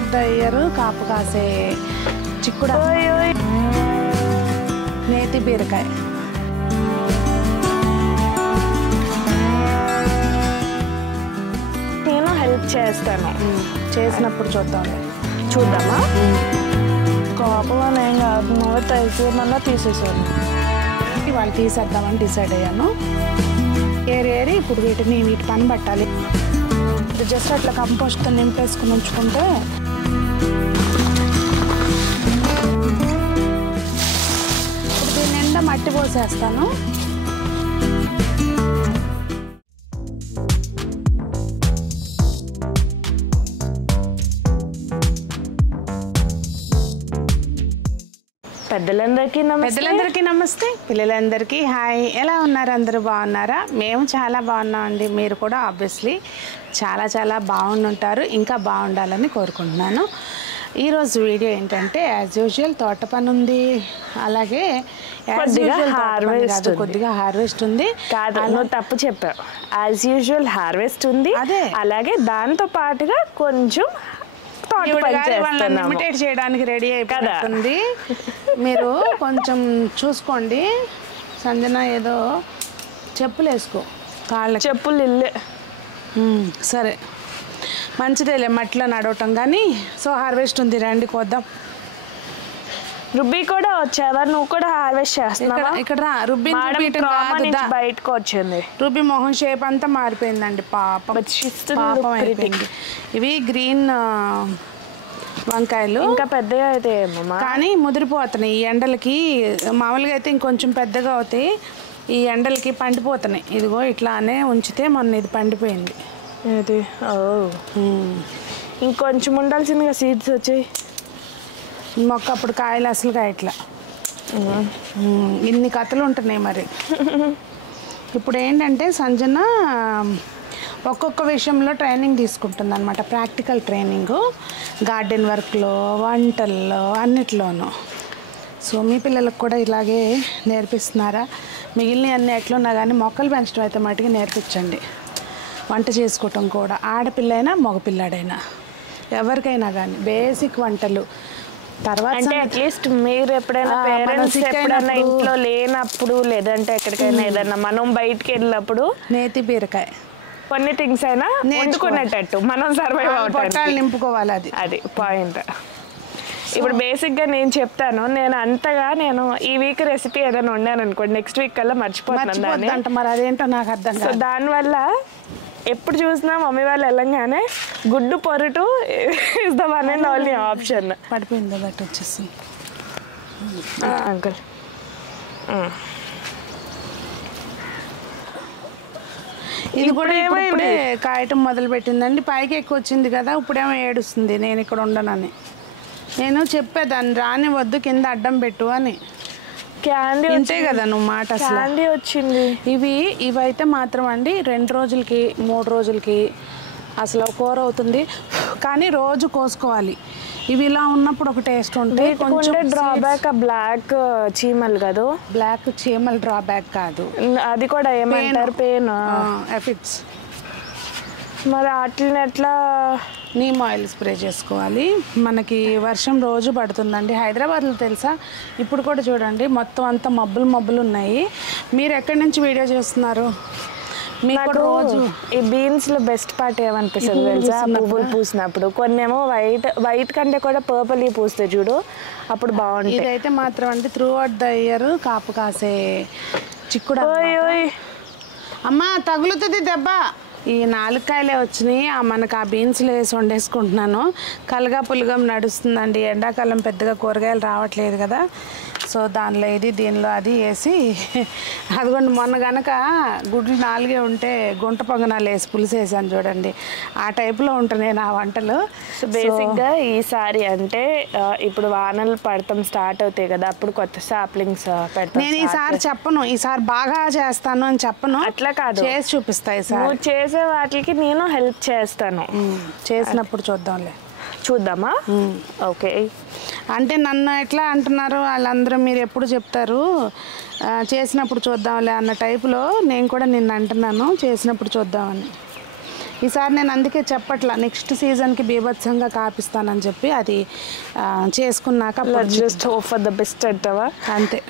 Throughout the year కాపు కాసే చిక్కుడు, నేతి బీరకాయ. నేను హెల్ప్ చేస్తాను, చేసినప్పుడు చూద్దామా? కోపం అని ఏం కాదు, నువ్వే తగ్గిమన్నా తీసేసాను. ఇవాళ తీసేద్దామని డిసైడ్ అయ్యాను. ఏరి ఇప్పుడు వీటి పని పట్టాలి. జస్ట్ అట్లా కంపోస్ట్ నింపేసుకుని ఉంచుకుంటే ఇప్పుడు దీని నిండా మట్టి పోసేస్తాను. పెద్దలందరికీ నమస్తే, పిల్లలందరికీ హాయ్. ఎలా ఉన్నారు? అందరూ బాగున్నారా? మేము చాలా బాగున్నామండి. మీరు కూడా ఆబ్వియస్లీ చాలా చాలా బాగుంటారు, ఇంకా బాగుండాలని కోరుకుంటున్నాను. ఈరోజు వీడియో ఏంటంటే యాజ్ యూజువల్ తోట పని ఉంది, అలాగే కొద్దిగా హార్వెస్ట్ ఉంది. నువ్వు తప్పు చెప్పావు, యాజ్ యూజువల్ హార్వెస్ట్ ఉంది, అదే అలాగే దాంతో పాటుగా కొంచెం ఇమిటేట్ చేయడానికి రెడీ అయిపోతుంది. మీరు కొంచెం చూసుకోండి. సంజన ఏదో చెప్పులు వేసుకో, కాళ్ళ చెప్పులు ఇల్లే. సరే మంచిదేలే, మట్టిలో నడవటం. కానీ సో హార్వెస్ట్ ఉంది, రండి కోద్దాం. రుబ్బీ కూడా వచ్చావా? నువ్వు కూడా హార్వెస్ట్ చేస్తున్నావా? ఇక్కడ రుబ్బీ బయటకు వచ్చింది. రుబ్బీ మొహం షేప్ అంతా మారిపోయిందండి, పాపం అయిపోయింది. ఇవి గ్రీన్ వంకాయలు, ఇంకా పెద్దగా అయితే కానీ ముదిరిపోతున్నాయి ఈ ఎండలకి. మామూలుగా అయితే ఇంకొంచెం పెద్దగా అవుతాయి, ఈ ఎండలకి పండిపోతున్నాయి. ఇదిగో ఇట్లానే ఉంచితే మొన్న ఇది పండిపోయింది. ఇది ఇంకొంచెం ఉండాల్సిందిగా సీడ్స్ వచ్చాయి. మొక్క అప్పుడు కాయలు అసలు కాయట్లా, ఇన్ని కథలు ఉంటున్నాయి. మరి ఇప్పుడు ఏంటంటే సంజన ఒక్కొక్క విషయంలో ట్రైనింగ్ తీసుకుంటుంది అనమాట, ప్రాక్టికల్ ట్రైనింగు, గార్డెన్ వర్క్లో, వంటల్లో, అన్నిట్లోనూ. సో మీ పిల్లలకు కూడా ఇలాగే నేర్పిస్తున్నారా? మిగిలిన అన్నీ ఎట్లున్నా కానీ మొక్కలు పెంచడం అయితే మటుకు నేర్పించండి. వంట చేసుకోవటం కూడా, ఆడపిల్లైనా మగపిల్లాడైనా ఎవరికైనా కానీ బేసిక్ వంటలు. తర్వాత అంటే అట్లీస్ట్ మీరు ఎప్పుడైనా పేరెంట్స్ ఎప్పుడైనా ఇంట్లో లేనప్పుడు, లేదంటే ఎక్కడికైనా ఏదన్నా మనం బయటికి వెళ్ళినప్పుడు నేతి బీరకాయ కొన్ని థింగ్స్ అయినా నేర్చుకునేటట్టు మనం సర్వైవ్ అవ్వాలి, నింపుకోవాలి. అది పాయింట్. ఇప్పుడు బేసిక్గా నేను చెప్తాను, నేను ఈ వీక్ రెసిపీ ఏదైనా వండాను అనుకోండి, నెక్స్ట్ వీక్ కల్లా మర్చిపోతున్నాను. మరి అదేంటో నాకు అర్థం కాదు. సో దానివల్ల ఎప్పుడు చూసినా మమ్మీ వాళ్ళు వెళ్ళంగానే గుడ్డు పొరుటు is the one and only option. పడిపోయింది బట్ వచ్చేసి అంకుల్. ఇది కూడా ఇప్పుడే కాయటం మొదలు పెట్టిందండి, పైకి ఎక్కువ వచ్చింది కదా. ఇప్పుడేమో ఏడుస్తుంది నేను ఇక్కడ ఉండనని. నేను చెప్పేదాన్ని రానివద్దు, కింద అడ్డం పెట్టు అని. క్యాండీ అంతే కదా నువ్వు మాట. క్యాండీ వచ్చింది. ఇవైతే మాత్రం అండి 2 రోజులకి 3 రోజులకి అసలు కూర అవుతుంది. కానీ రోజు కోసుకోవాలి. ఇవి ఇలా ఉన్నప్పుడు ఒక టేస్ట్ ఉంటాయి. కొంచెం డ్రాబ్యాక్ బ్లాక్ చీమలు కదా, బ్లాక్ చీమలు డ్రాబ్యాక్ కాదు, అది కూడా ఏమంటారు, పెయిన్ ఎఫెక్ట్స్. మరి వాటిని ఎట్లా? నీమ్ ఆయిల్ స్ప్రే చేసుకోవాలి. మనకి వర్షం రోజు పడుతుందండి హైదరాబాద్లో, తెలుసా? ఇప్పుడు కూడా చూడండి మొత్తం అంతా మబ్బులు ఉన్నాయి. మీరు ఎక్కడి నుంచి వీడియో చేస్తున్నారు? మీకు రోజు ఈ బీన్స్లో బెస్ట్ పార్ట్ ఏమనిపిస్తుంది తెలుసా? పువ్వులు పూసినప్పుడు కొన్ని ఏమో వైట్ కంటే కూడా పర్పుల్ పూస్తాయి చూడు, అప్పుడు బాగుంటుంది. ఇదైతే మాత్రం అంటే త్రూఅవుట్ ద ఇయర్ కాపు కాసే చిక్కుడు. అమ్మా తగులుతుంది దెబ్బ. ఈ 4 కాయలే వచ్చినాయి. మనకు ఆ బీన్స్లో వేసి వండేసుకుంటున్నాను. కలగా పులుగం నడుస్తుందండి, ఎండాకాలం పెద్దగా కూరగాయలు రావట్లేదు కదా. సో దానిలో దీనిలో అది వేసి, అదిగోండి మొన్న కనుక గుడ్లు 4 ఉంటే గుంట పొంగనాలు వేసి పులుసు వేసాను చూడండి, ఆ టైప్లో ఉంటున్నాయి నా వంటలు. సో బేసిక్గా ఈసారి అంటే ఇప్పుడు వానలు పడతాం స్టార్ట్ అవుతాయి కదా, అప్పుడు కొత్త సాప్లింగ్స్ పెడతాను. నేను ఈసారి చెప్పను, ఈసారి బాగా చేస్తాను అని చెప్పను, అట్లా కాదు, చేసి చూపిస్తా. ఈసారి నువ్వు చేసే వాటికి నేను హెల్ప్ చేస్తాను. చేసినప్పుడు చూద్దామా? ఓకే. అంటే నన్ను ఎట్లా అంటున్నారు వాళ్ళందరూ, మీరు ఎప్పుడు చెప్తారు చేసినప్పుడు చూద్దాంలే అన్న టైపులో నేను కూడా నిన్ను అంటున్నాను, చేసినప్పుడు చూద్దామని. ఈసారి నేను అందుకే చెప్పట్లా, నెక్స్ట్ సీజన్కి బీభత్సంగా కాపిస్తానని చెప్పి అది చేసుకున్నాక just hope for the best అంటావా? అంతే.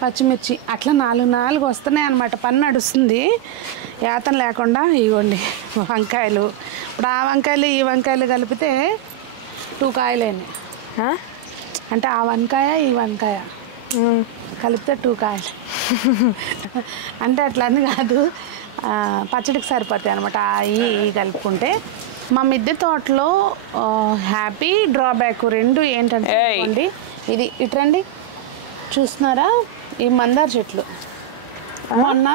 పచ్చిమిర్చి అట్లా 4 వస్తున్నాయి అన్నమాట. పని నడుస్తుంది యాతన లేకుండా. ఇవ్వండి వంకాయలు. ఇప్పుడు ఆ వంకాయలు ఈ వంకాయలు కలిపితే 2 కాయలేని, అంటే ఆ వంకాయ ఈ వంకాయ కలిపితే 2 కాయలు. అంటే అట్లా అని కాదు, పచ్చడికి సరిపోతాయి అనమాట ఈ కలుపుకుంటే. మా మిద్దె తోటలో హ్యాపీ డ్రాబ్యాక్ 2 ఏంటంటే ఇది ఇట్రండి చూస్తున్నారా, ఈ మందార చెట్లు. మొన్న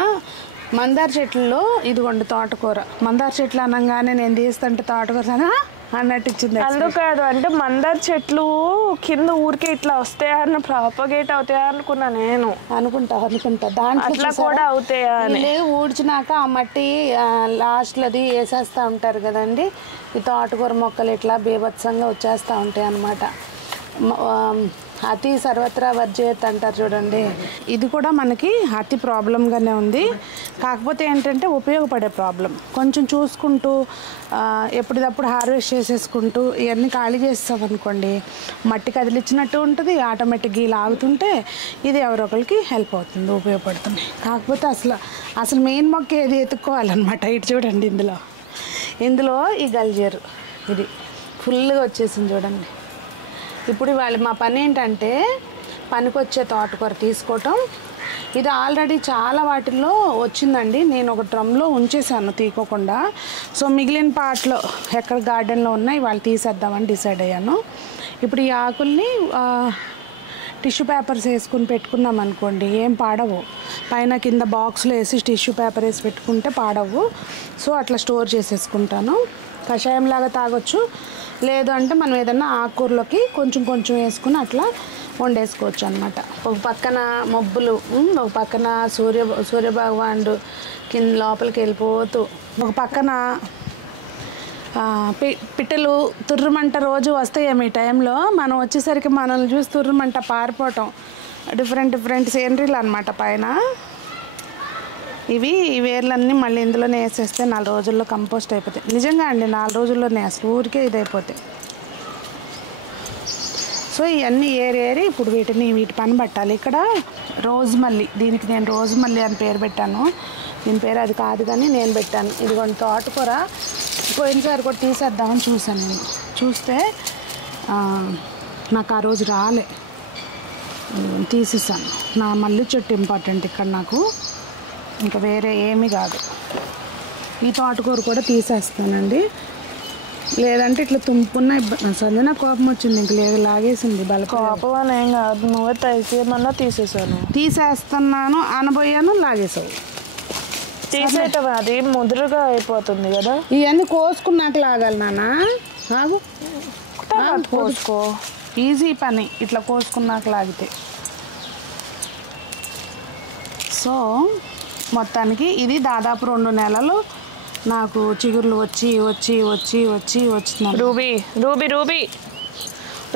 మందార చెట్లలో ఇదిగోండి తోటకూర. మందార చెట్లు అనగానే నేను తీస్తుంటే తోటకూర అన్నట్టు ఇచ్చింది. అందుకు కాదు, అంటే మందార చెట్లు కింద ఊరికే ఇట్లా వస్తాయని ప్రాపగేట్ అవుతాయా అనుకున్నా నేను. అనుకుంటా దాంట్లో అట్లా కూడా అవుతాయా అని. ఊడ్చినాక ఆ మట్టి లాస్ట్లోది వేసేస్తూ ఉంటారు కదండి. ఈ తోటకూర మొక్కలు ఇట్లా బీభత్సంగా వచ్చేస్తూ ఉంటాయి అన్నమాట. అతి సర్వత్రా వర్జయత్ అంటారు చూడండి. ఇది కూడా మనకి అతి ప్రాబ్లంగానే ఉంది. కాకపోతే ఏంటంటే ఉపయోగపడే ప్రాబ్లం. కొంచెం చూసుకుంటూ ఎప్పటిదప్పుడు హార్వెస్ట్ చేసేసుకుంటూ ఇవన్నీ ఖాళీ చేస్తామనుకోండి, మట్టి కదిలిచ్చినట్టు ఉంటుంది, ఆటోమేటిక్గా ఇలా ఆగుతుంటే ఇది ఎవరో ఒకరికి హెల్ప్ అవుతుంది, ఉపయోగపడుతుంది. కాకపోతే అసలు మెయిన్ మొక్క ఏది ఎత్తుక్కోవాలన్నమాట. ఇటు చూడండి, ఇందులో ఈ గల్జేరు ఇది ఫుల్గా వచ్చేసింది చూడండి. ఇప్పుడు మా పని ఏంటంటే పనికొచ్చే తోటకూర తీసుకోవటం. ఇది ఆల్రెడీ చాలా వాటిల్లో వచ్చిందండి. నేను ఒక డ్రమ్లో ఉంచేసాను తీసుకోకుండా. సో మిగిలిన పార్ట్లో ఎక్కడ గార్డెన్లో ఉన్నాయి వాళ్ళు తీసేద్దామని డిసైడ్ అయ్యాను. ఇప్పుడు ఈ ఆకుల్ని టిష్యూ పేపర్స్ వేసుకుని పెట్టుకున్నాం అనుకోండి, ఏం పాడవు. పైన కింద బాక్స్లో వేసి టిష్యూ పేపర్ వేసి పెట్టుకుంటే పాడవు. సో అట్లా స్టోర్ చేసేసుకుంటాను. కషాయంలాగా తాగొచ్చు, లేదు అంటే మనం ఏదన్నా ఆకుకూరలోకి కొంచెం వేసుకుని అట్లా వండేసుకోవచ్చు అనమాట. ఒక పక్కన మబ్బులు, ఒక పక్కన సూర్యభగవానుడు కింద లోపలికి వెళ్ళిపోతూ, ఒక పక్కన పిట్టలు తుర్రుమంట రోజు వస్తాయేమో ఈ టైంలో. మనం వచ్చేసరికి మనల్ని చూసి తుర్రుమంట పారిపోవటం. డిఫరెంట్ సీనరీలు అనమాట పైన. ఇవి ఈ వేర్లన్నీ మళ్ళీ ఇందులోనే వేసేస్తే 4 రోజుల్లో కంపోస్ట్ అయిపోతాయి. నిజంగా అండి, 4 రోజుల్లోనే అసలు ఊరికే ఇదైపోతాయి. సో ఇవన్నీ ఏరి ఇప్పుడు వీటి పని పట్టాలి. ఇక్కడ రోజ్మల్లి, దీనికి నేను రోజ్మల్లి అని పేరు పెట్టాను. దీని పేరు అది కాదు కానీ నేను పెట్టాను. ఇదిగోండి తోటకూర పోయినసారి కూడా తీసేద్దామని చూసాను. నేను చూస్తే నాకు ఆ రోజు రాలే, తీసేసాను. నా మల్లి చెట్టు ఇంపార్టెంట్ ఇక్కడ నాకు, ఇంకా వేరే ఏమీ కాదు. ఈ తోటకూర కూడా తీసేస్తానండి, లేదంటే ఇట్లా తుంపున్న సంజన కోపం వచ్చింది, ఇంక లేదు లాగేసింది. కోపం అని ఏం కాదు, నువ్వే తీసేయమన్నా తీసేస్తున్నాను అనబోయాను, లాగేసావు. తీసేయటం అది ముదురుగా అయిపోతుంది కదా. ఇవన్నీ కోసుకున్నాక లాగాలి నాన్న. ఆగు, కోసుకో, ఈజీ పని ఇట్లా కోసుకున్నాక లాగితే. సో మొత్తానికి ఇది దాదాపు 2 నెలలు నాకు చిగుర్లు వచ్చినాయి.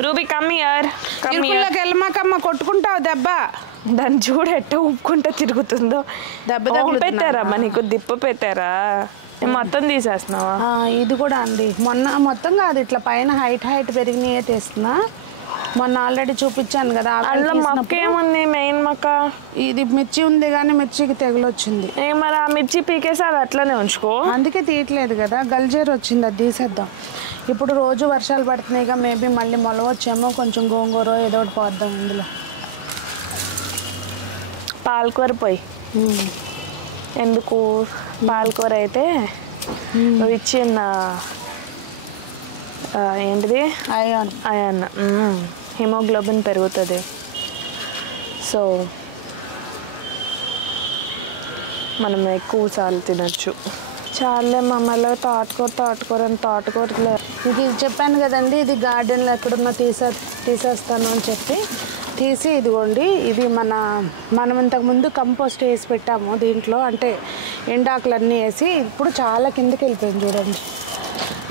Ruby come here. వెళ్ళమాకమ్మ, కొట్టుకుంటావు దెబ్బ. దాన్ని చూడ ఎట్ట ఉప్పుకుంటే తిరుగుతుందో. దెబ్బ పెట్టారమ్మా నీకు, దిప్ప పెట్టారా? మొత్తం తీసేస్తున్నావా? ఇది కూడా అండి మొన్న మొత్తం కాదు, ఇట్లా పైన హైట్ పెరిగినాయే తీస్తున్నా. మొన్న ఆల్రెడీ చూపించాను కదా. అందులో మొక్క ఏముంది? మెయిన్ మొక్క ఇది మిర్చి ఉంది, కానీ మిర్చికి తెగులొచ్చింది. మరి ఆ మిర్చి పీకేసి అది అట్లనే ఉంచుకో. అందుకే తీయట్లేదు కదా, గల్జేరు వచ్చింది, అది తీసేద్దాం. ఇప్పుడు రోజు వర్షాలు పడుతున్నాయిగా, మేబీ మళ్ళీ మొలవచ్చేమో, కొంచెం గోంగూర ఏదో ఒకటి పోద్దాం ఇందులో. పాలకూర పోయి ఎందుకు? పాలకూర అయితే నువ్వు ఇచ్చిన ఏంటిది అయాన్ హిమోగ్లోబిన్ పెరుగుతుంది. సో మనం ఎక్కువ సార్లు తినచ్చు. చాలే మమ్మల్ని తోటకూరలో ఇది చెప్పాను కదండి, ఇది గార్డెన్లో ఎక్కడున్నా తీసేస్తాను అని చెప్పి తీసి, ఇదిగోండి ఇది మనం ఇంతకుముందు కంపోస్ట్ వేసి పెట్టాము దీంట్లో, అంటే ఎండాకులన్నీ వేసి. ఇప్పుడు చాలా కిందకి వెళ్ళిపోయింది చూడండి.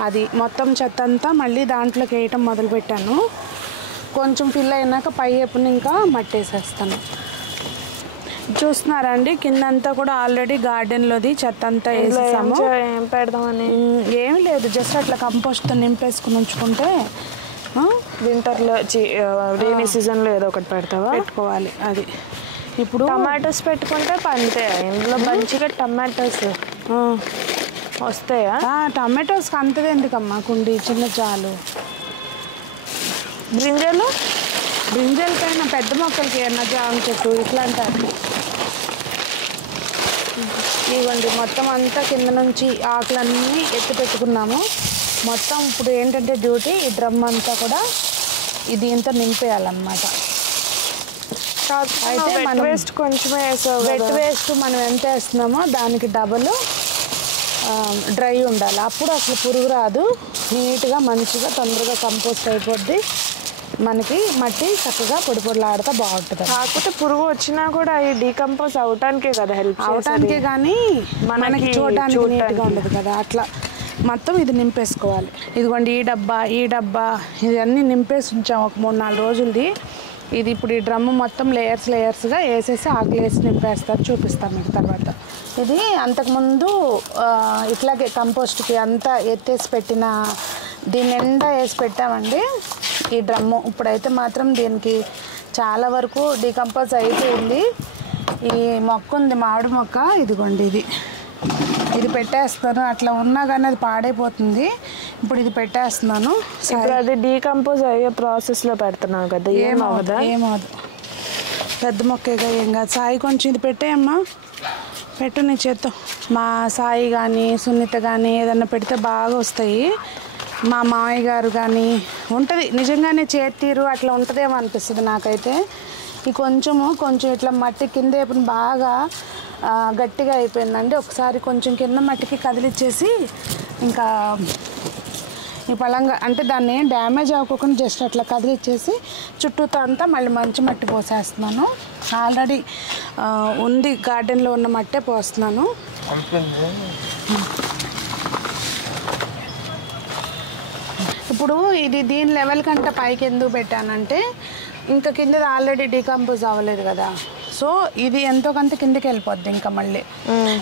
అది మొత్తం చెత్త అంతా మళ్ళీ దాంట్లోకి వేయటం మొదలుపెట్టాను. కొంచెం ఫిల్ అయినాక పై ఎప్పుడు ఇంకా మట్టి వేసేస్తాను. చూస్తున్నారా అండి, కిందంతా కూడా ఆల్రెడీ గార్డెన్లోది చెత్త అంతా వేసేసాము. ఏం పెడదామని ఏం లేదు, జస్ట్ అట్లా కంపోస్ట్తో నింపేసుకుని ఉంచుకుంటే వింటర్లో రైనీ సీజన్లో ఏదో ఒకటి పెట్టుకోవాలి. అది ఇప్పుడు టమాటోస్ పెట్టుకుంటే పండుతాయా ఇందులో మంచిగా? టమాటోస్ వస్తాయా? టమాటోస్కి అంతది ఎందుకమ్మా, కుండి చిన్న చాలు. బ్రింజలకైనా పెద్ద మొక్కలకి ఏమన్నా జామ చెట్టు ఇట్లాంటి ఇవ్వండి. మొత్తం అంతా కింద నుంచి ఆకులన్నీ ఎత్తి పెట్టుకున్నాము. మొత్తం ఇప్పుడు ఏంటంటే డ్యూటీ, ఈ డ్రమ్ అంతా కూడా దీంతో నింపేయాలన్నమాట. అయితే మనం వేస్ట్ కొంచెమే వేసావు. వెట్ వేస్ట్ మనం ఎంత వేస్తున్నామో దానికి డబల్ డ్రై ఉండాలి. అప్పుడు అసలు పురుగు రాదు, నీట్గా మంచిగా తొందరగా కంపోస్ట్ అయిపోద్ది. మనకి మట్టి చక్కగా పొడి పొడిలాడుతూ బాగుంటుంది. కాకపోతే పురుగు వచ్చినా కూడా అవి డీకంపోజ్ అవటానికే కదా హెల్ప్ అవటానికే, కానీ మనకి చూడడానికి నీట్గా ఉండదు కదా. అట్లా మొత్తం ఇది నింపేసుకోవాలి. ఇదిగోండి ఈ డబ్బా ఇవన్నీ నింపేసి ఉంచాం ఒక 3-4 రోజులది. ఇది ఇప్పుడు ఈ డ్రమ్ము మొత్తం లేయర్స్గా వేసేసి ఆకులు వేసి నింపేస్తారు, చూపిస్తాం మీకు తర్వాత. ఇది అంతకుముందు ఇట్లాగే కంపోస్ట్కి అంతా ఎత్తేసి పెట్టిన దీని నిండా వేసి పెట్టామండి ఈ డ్రమ్ము. ఇప్పుడైతే మాత్రం దీనికి చాలా వరకు డీకంపోజ్ అయిపోయింది. ఈ మొక్క ఉంది, మామిడి మొక్క, ఇదిగోండి ఇది పెట్టేస్తాను. అట్లా ఉన్నా కానీ అది పాడైపోతుంది. ఇప్పుడు ఇది పెట్టేస్తున్నాను. ఇప్పుడు అది డీకంపోజ్ అయ్యే ప్రాసెస్లో పెడుతున్నావు కదా, ఏమవుదు. పెద్ద మొక్కగా ఏం కాదు. సాయి కొంచెం ఇది పెట్టేయమ్మా, పెట్టు నీ చేత్తో. మా సాయి కానీ సునీత కానీ ఏదన్నా పెడితే బాగా వస్తాయి. మా మామయ్య గారు కానీ ఉంటుంది, నిజంగానే చేతిరు అట్లా ఉంటుందేమో అనిపిస్తుంది నాకైతే. ఈ కొంచెం ఇట్లా మట్టి కింద వైపున బాగా గట్టిగా అయిపోయిందండి. ఒకసారి కొంచెం కింద మట్టికి కదిలిచ్చేసి ఇంకా ఈ పళంగా అంటే దాన్ని డ్యామేజ్ అవ్వకుండా జస్ట్ అట్లా కదిలిచ్చేసి చుట్టూతో అంతా మళ్ళీ మంచి మట్టి పోసేస్తున్నాను. ఆల్రెడీ ఉంది గార్డెన్లో ఉన్న మట్టే పోస్తున్నాను. ఇప్పుడు ఇది దీని లెవెల్ కంటే పైకి ఎందుకు పెట్టానంటే ఇంకా కింద ఆల్రెడీ డీకంపోజ్ అవ్వలేదు కదా, సో ఇది ఎంతో కొంత కిందకి వెళ్ళిపోద్ది ఇంకా మళ్ళీ.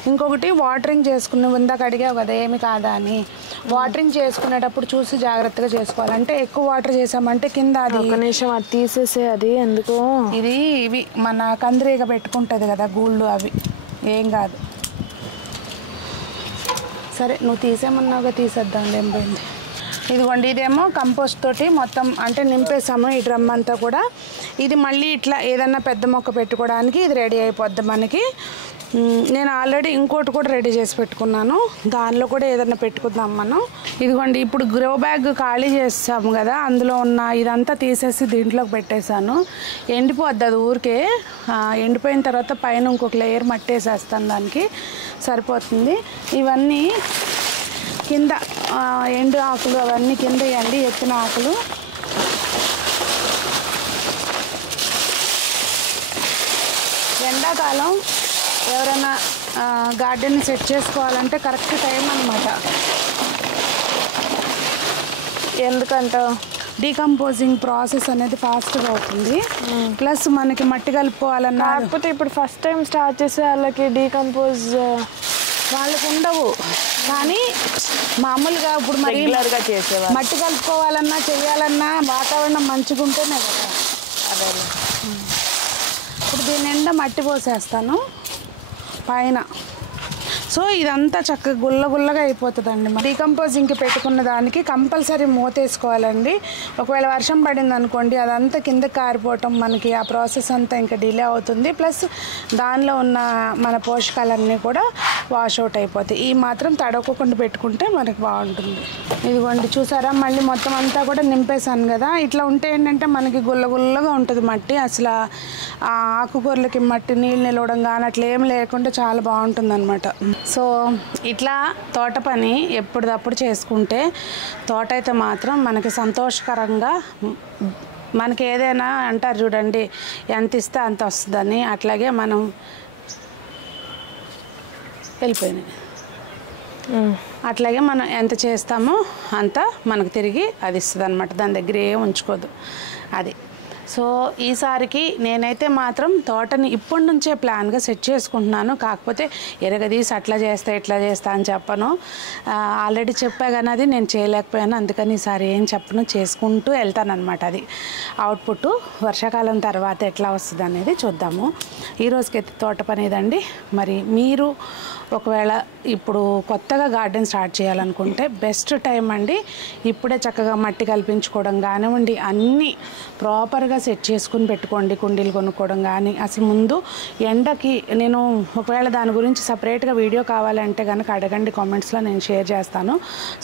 ఇంకొకటి వాటరింగ్ చేసుకుని ఇందాక అడిగావు కదా ఏమి కాదా అని, వాటరింగ్ చేసుకునేటప్పుడు చూసి జాగ్రత్తగా చేసుకోవాలంటే ఎక్కువ వాటర్ చేసామంటే కింద అది ఒక నిమిషం అది తీసేసే, అది ఎందుకో ఇవి మన కందిరీగ పెట్టుకుంటుంది కదా గూళ్ళు, అవి ఏం కాదు. సరే నువ్వు తీసేమన్నావుగా, తీసేద్దాం ఏం పోయింది. ఇదిగోండి ఇదేమో కంపోస్ట్ తోటి మొత్తం అంటే నింపేసాము ఈ డ్రమ్ అంతా కూడా. ఇది మళ్ళీ ఇట్లా ఏదన్నా పెద్ద మొక్క పెట్టుకోవడానికి ఇది రెడీ అయిపోద్ది మనకి. నేను ఆల్రెడీ ఇంకోటి కూడా రెడీ చేసి పెట్టుకున్నాను, దానిలో కూడా ఏదన్నా పెట్టుకుందాం మనం. ఇదిగోండి ఇప్పుడు గ్రో బ్యాగ్ ఖాళీ చేస్తాము కదా, అందులో ఉన్న ఇదంతా తీసేసి దీంట్లోకి పెట్టేశాను. ఎండిపోద్ది అది ఊరికే, ఎండిపోయిన తర్వాత పైన ఇంకొక లేయర్ మట్టి వేసేస్తాను, దానికి సరిపోతుంది. ఇవన్నీ కింద ఎండు ఆకులు అవన్నీ కింద వేయండి, ఎత్తిన ఆకులు. ఎండాకాలం ఎవరైనా గార్డెన్ సెట్ చేసుకోవాలంటే కరెక్ట్ టైం అన్నమాట. ఎందుకంటే డీకంపోజింగ్ ప్రాసెస్ అనేది ఫాస్ట్గా అవుతుంది, ప్లస్ మనకి మట్టి కలుపుకోవాలన్నా. కాకపోతే ఇప్పుడు ఫస్ట్ టైం స్టార్ట్ చేసే వాళ్ళకి డీకంపోజ్ వాళ్ళకు ఉండవు, కానీ మామూలుగా ఇప్పుడు మరి రెగ్యులర్గా చేసేవాళ్ళు మట్టి కలుపుకోవాలన్నా చేయాలన్నా వాతావరణం మంచిగా ఉంటేనే కదా. అదే ఇప్పుడు దీని నిండా మట్టి పోసేస్తాను పైన. సో ఇదంతా చక్కగా గుల్లగా అయిపోతుందండి. డీకంపోజింగ్కి పెట్టుకున్న దానికి కంపల్సరీ మూతేసుకోవాలండి. ఒకవేళ వర్షం పడింది అనుకోండి అదంతా కింద కారిపోవటం, మనకి ఆ ప్రాసెస్ అంతా ఇంకా డిలే అవుతుంది. ప్లస్ దానిలో ఉన్న మన పోషకాలన్నీ కూడా వాష్ అవుట్ అయిపోతాయి. ఈ మాత్రం తడవకుండా పెట్టుకుంటే మనకి బాగుంటుంది. ఇదిగోండి చూసారా, మళ్ళీ మొత్తం అంతా కూడా నింపేశాను కదా. ఇట్లా ఉంటే ఏంటంటే మనకి గుల్లగా ఉంటుంది మట్టి. అసలు ఆకుకూరలకి మట్టి నీళ్ళు నిలవడం కానీ అట్లా ఏం లేకుండా చాలా బాగుంటుంది అనమాట. సో ఇట్లా తోట పని ఎప్పటికప్పుడు చేసుకుంటే తోట అయితే మాత్రం మనకి సంతోషకరంగా, మనకి ఏదైనా అంటారు చూడండి ఎంత ఇస్తే అంత వస్తుందని, అట్లాగే మనం వెళ్ళిపోయినాయి. అట్లాగే మనం ఎంత చేస్తామో అంత మనకు తిరిగి అది ఇస్తుంది అనమాట. దాని దగ్గర ఏం ఉంచుకోదు అది. సో ఈసారికి నేనైతే మాత్రం తోటని ఇప్పటి నుంచే ప్లాన్గా సెట్ చేసుకుంటున్నాను. కాకపోతే ఎరగదీసి అట్లా చేస్తా ఇట్లా చేస్తా అని చెప్పను. ఆల్రెడీ చెప్పా కానీ అది నేను చేయలేకపోయాను. అందుకని ఈసారి ఏం చెప్పను, చేసుకుంటూ వెళ్తానమాట. అది అవుట్పుట్ వర్షాకాలం తర్వాత ఎట్లా వస్తుంది అనేది చూద్దాము. ఈ రోజుకైతే తోట పని ఇదండి. మరి మీరు ఒకవేళ ఇప్పుడు కొత్తగా గార్డెన్ స్టార్ట్ చేయాలనుకుంటే బెస్ట్ టైం అండి. ఇప్పుడే చక్కగా మట్టి కల్పించుకోవడం కానివ్వండి, అన్నీ ప్రాపర్గా సెట్ చేసుకుని పెట్టుకోండి. కుండీలు కొనుక్కోవడం కానీ, అసలు ముందు ఎండకి నేను ఒకవేళ దాని గురించి సపరేట్గా వీడియో కావాలంటే కనుక అడగండి కామెంట్స్లో, నేను షేర్ చేస్తాను.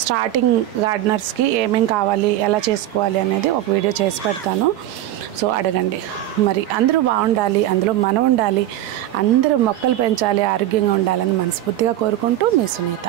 స్టార్టింగ్ గార్డెనర్స్కి ఏమేం కావాలి, ఎలా చేసుకోవాలి అనేది ఒక వీడియో చేసి పెడతాను. సో అడగండి. మరి అందరూ బాగుండాలి, అందులో మనం ఉండాలి, అందరూ మొక్కలు పెంచాలి, ఆరోగ్యంగా ఉండాలని మనస్ఫూర్తిగా కోరుకుంటూ మీ సునీత.